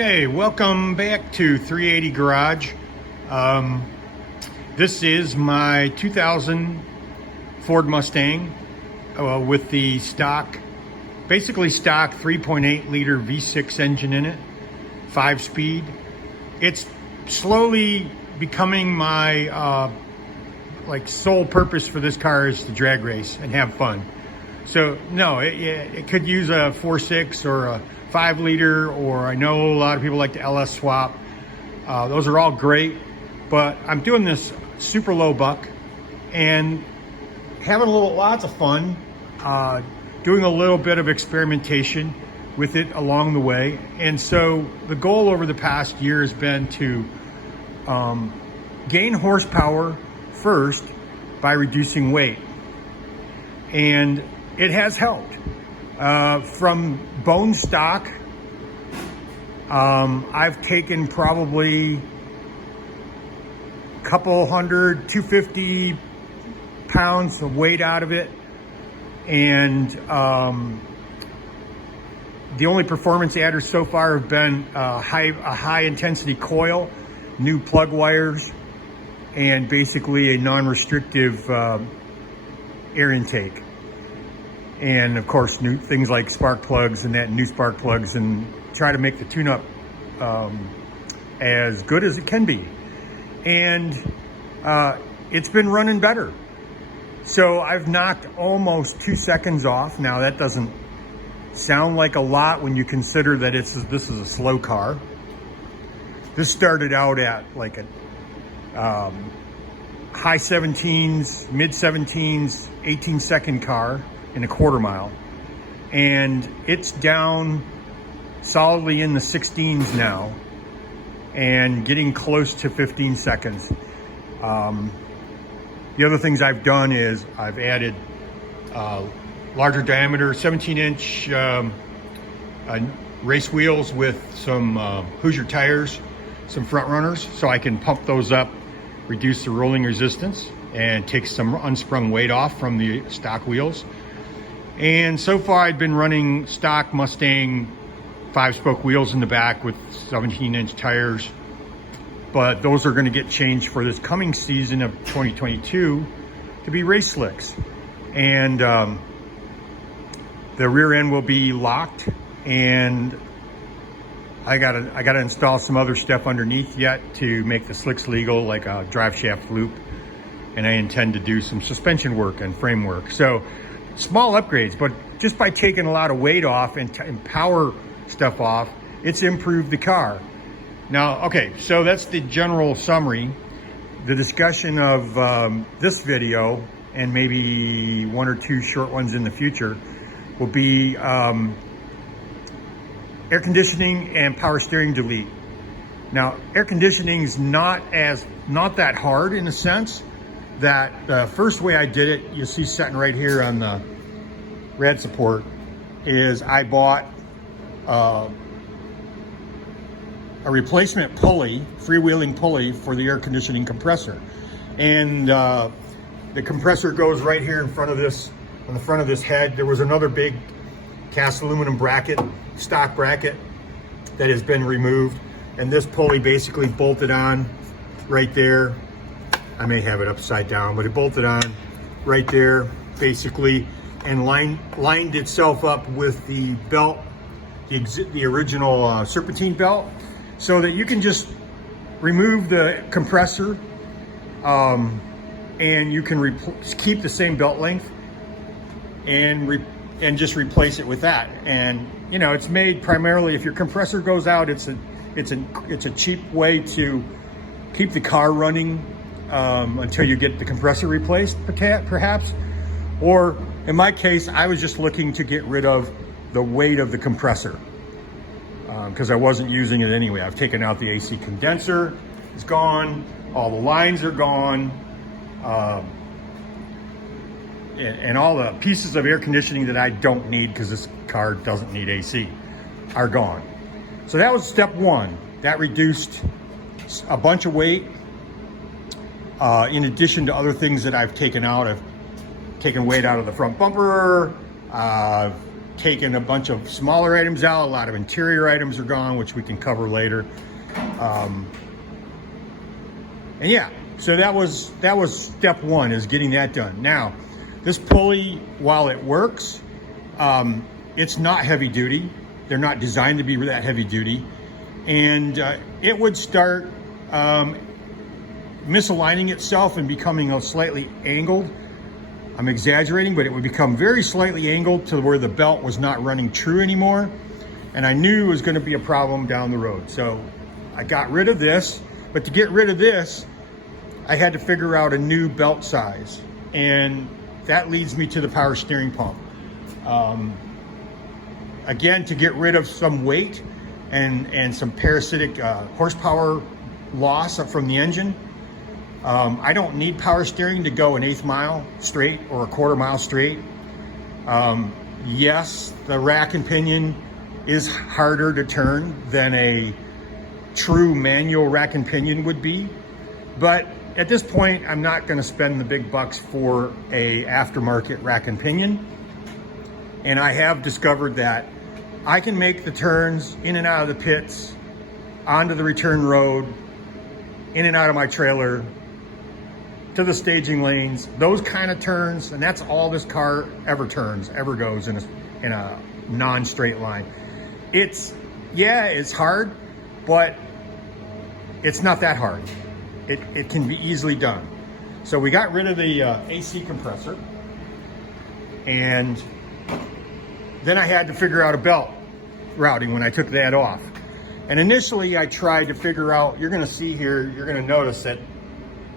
Okay, welcome back to 380 Garage. This is my 2000 Ford Mustang with the basically stock 3.8 liter V6 engine in it, 5-speed. It's slowly becoming my sole purpose for this car is to drag race and have fun. So no, it could use a 4.6 or a 5 liter, or I know a lot of people like the LS swap. Those are all great, but I'm doing this super low buck and having lots of fun, doing a little bit of experimentation with it along the way. And so the goal over the past year has been to gain horsepower first by reducing weight. And it has helped. From bone stock, I've taken probably a couple hundred, 250 pounds of weight out of it. And the only performance adders so far have been a high intensity coil, new plug wires, and basically a non-restrictive air intake. And of course, new things like spark plugs and new spark plugs, and try to make the tune-up as good as it can be. And it's been running better. So I've knocked almost 2 seconds off. Now that doesn't sound like a lot when you consider that this is a slow car. This started out at like a high 17s, mid 17s, 18-second car in a quarter mile, and it's down solidly in the 16s now and getting close to 15 seconds. The other things I've done is I've added larger diameter 17-inch race wheels with some Hoosier tires, some front runners, so I can pump those up, reduce the rolling resistance, and take some unsprung weight off from the stock wheels. And so far I've been running stock Mustang 5-spoke wheels in the back with 17-inch tires, but those are going to get changed for this coming season of 2022 to be race slicks. And the rear end will be locked, and I gotta install some other stuff underneath yet to make the slicks legal, like a drive shaft loop, and I intend to do some suspension work and framework. So small upgrades, but just by taking a lot of weight off and power stuff off, it's improved the car. Now, okay, so that's the general summary. The discussion of this video, and maybe 1 or 2 short ones in the future, will be air conditioning and power steering delete. Now, air conditioning is not that hard, in a sense that the first way I did it, you'll see sitting right here on the rad support, is I bought a replacement pulley, freewheeling pulley for the air conditioning compressor. And the compressor goes right here in front of this, on the front of this head. There was another big cast aluminum bracket, stock bracket, that has been removed. And this pulley basically bolted on right there. I may have it upside down, but it bolted on right there, basically, and lined itself up with the belt, the original serpentine belt, so that you can just remove the compressor and you can keep the same belt length and just replace it with that. And you know, it's made primarily, if your compressor goes out, it's a cheap way to keep the car running until you get the compressor replaced, perhaps. Or in my case, I was just looking to get rid of the weight of the compressor because I wasn't using it anyway. I've taken out the AC condenser, it's gone, all the lines are gone, and all the pieces of air conditioning that I don't need, because this car doesn't need AC, are gone. So that was step one. That reduced a bunch of weight, in addition to other things that I've taken out. I've taken weight out of the front bumper, taken a bunch of smaller items out. A lot of interior items are gone, which we can cover later. And yeah, so that was step one, is getting that done. Now, this pulley, while it works, it's not heavy duty. They're not designed to be that heavy duty. And it would start misaligning itself and becoming a slightly angled. I'm exaggerating, but it would become very slightly angled to where the belt was not running true anymore. And I knew it was going to be a problem down the road. So I got rid of this, but to get rid of this, I had to figure out a new belt size. And that leads me to the power steering pump. Again, to get rid of some weight and some parasitic horsepower loss from the engine. I don't need power steering to go an 1/8 mile straight or a 1/4 mile straight. Yes, the rack and pinion is harder to turn than a true manual rack and pinion would be. But at this point, I'm not going to spend the big bucks for a aftermarket rack and pinion. And I have discovered that I can make the turns in and out of the pits, onto the return road, in and out of my trailer, to the staging lanes, those kind of turns, and that's all this car ever goes in a non-straight line. It's hard, but it's not that hard. It can be easily done. So we got rid of the AC compressor, and then I had to figure out a belt routing when I took that off. And initially I tried to figure out, you're gonna see here, you're gonna notice that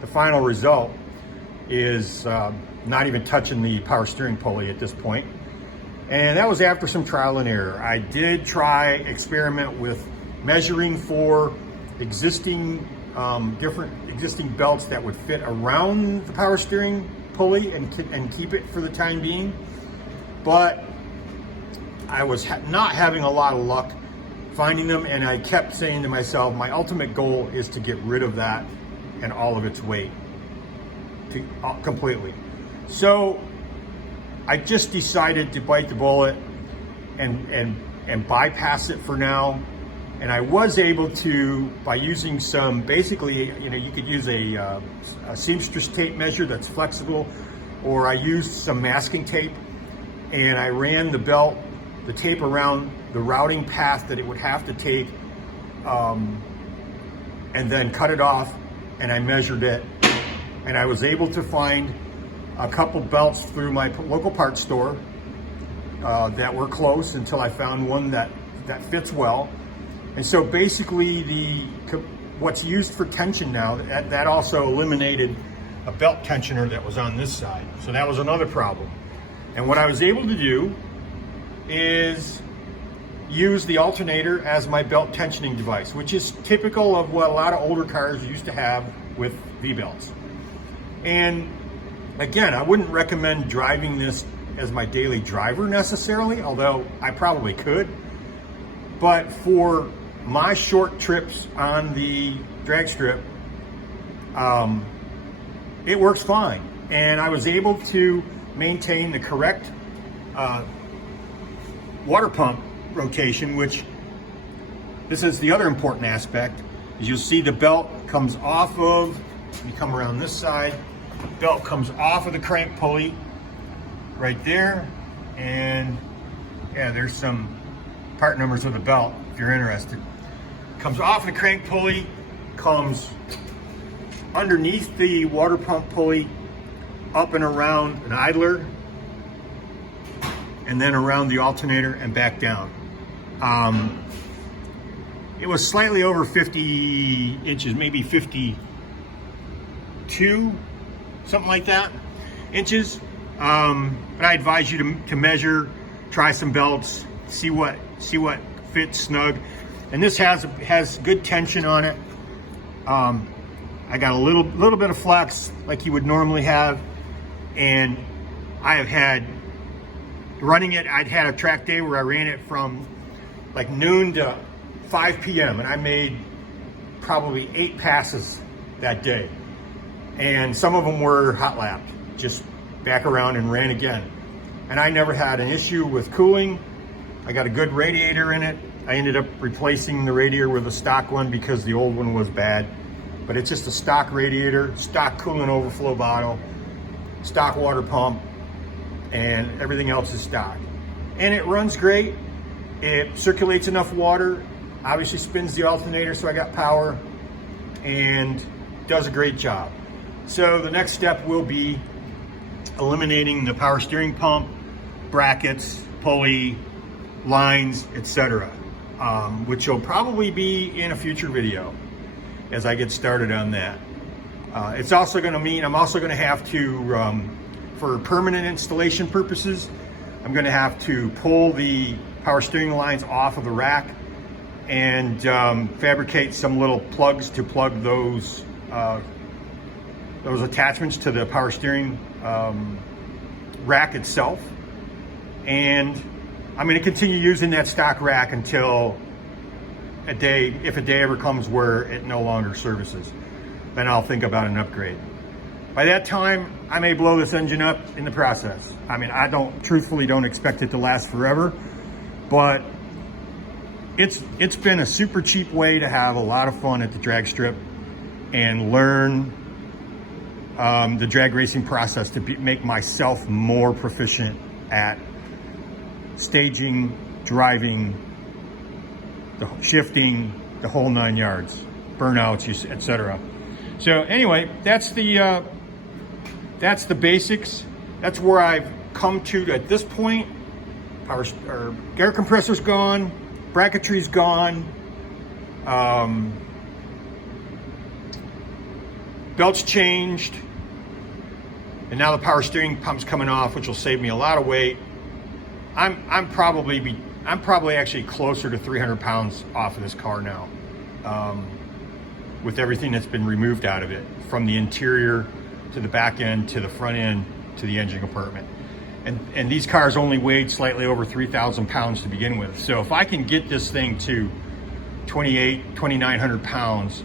the final result is not even touching the power steering pulley at this point. And that was after some trial and error. I did experiment with measuring for existing different existing belts that would fit around the power steering pulley and keep it for the time being. But I was not having a lot of luck finding them, and I kept saying to myself, my ultimate goal is to get rid of that and all of its weight completely. So I just decided to bite the bullet and bypass it for now. And I was able to, by using some, basically, you could use a seamstress tape measure that's flexible, or I used some masking tape, and I ran the tape around the routing path that it would have to take, and then cut it off, and I measured it, and I was able to find a couple belts through my local parts store that were close until I found one that fits well. And so basically what's used for tension now, that also eliminated a belt tensioner that was on this side. So that was another problem. And what I was able to do is use the alternator as my belt tensioning device, which is typical of what a lot of older cars used to have with V-belts. And again, I wouldn't recommend driving this as my daily driver necessarily, although I probably could. But for my short trips on the drag strip, it works fine. And I was able to maintain the correct water pump rotation, which this is the other important aspect, is you'll see the belt comes off of, you come around this side, belt comes off of the crank pulley right there. And yeah, there's some part numbers of the belt if you're interested. Comes off the crank pulley, comes underneath the water pump pulley, up and around an idler, and then around the alternator and back down. It was slightly over 50 inches, maybe 52, something like that, inches. But I advise you to measure, try some belts, see what fits snug. And this has good tension on it. I got a little bit of flex like you would normally have, and I have had running it. I'd had a track day where I ran it from like noon to 5 p.m. and I made probably 8 passes that day, and some of them were hot lapped, just back around and ran again. And I never had an issue with cooling. I got a good radiator in it. I ended up replacing the radiator with a stock one because the old one was bad. But it's just a stock radiator, stock coolant overflow bottle, stock water pump, and everything else is stock. And it runs great. It circulates enough water, obviously spins the alternator so I got power, and does a great job. So the next step will be eliminating the power steering pump, brackets, pulley, lines, etc., which will probably be in a future video as I get started on that. It's also going to mean I'm also going to have to, for permanent installation purposes, I'm going to have to pull the power steering lines off of the rack and fabricate some little plugs to plug those attachments to the power steering rack itself. And I'm going to continue using that stock rack until if a day ever comes where it no longer services. Then I'll think about an upgrade. By that time, I may blow this engine up in the process. I mean, I truthfully don't expect it to last forever, but it's been a super cheap way to have a lot of fun at the drag strip and learn the drag racing process to make myself more proficient at staging, driving, shifting, the whole 9 yards, burnouts, etc. So anyway, that's the basics. That's where I've come to at this point. Air compressor's gone, bracketry's gone, belt's changed, and now the power steering pump's coming off, which will save me a lot of weight. I'm probably actually closer to 300 pounds off of this car now, with everything that's been removed out of it, from the interior to the back end to the front end to the engine compartment. And these cars only weighed slightly over 3,000 pounds to begin with. So if I can get this thing to 2,900 pounds,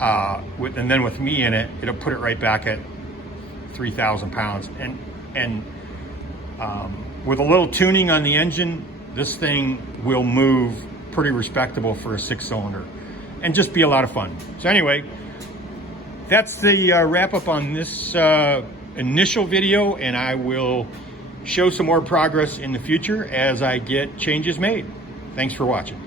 and then with me in it, it'll put it right back at 3,000 pounds. And with a little tuning on the engine, this thing will move pretty respectable for a 6-cylinder and just be a lot of fun. So anyway, that's the wrap up on this initial video, and I will show some more progress in the future as I get changes made. Thanks for watching.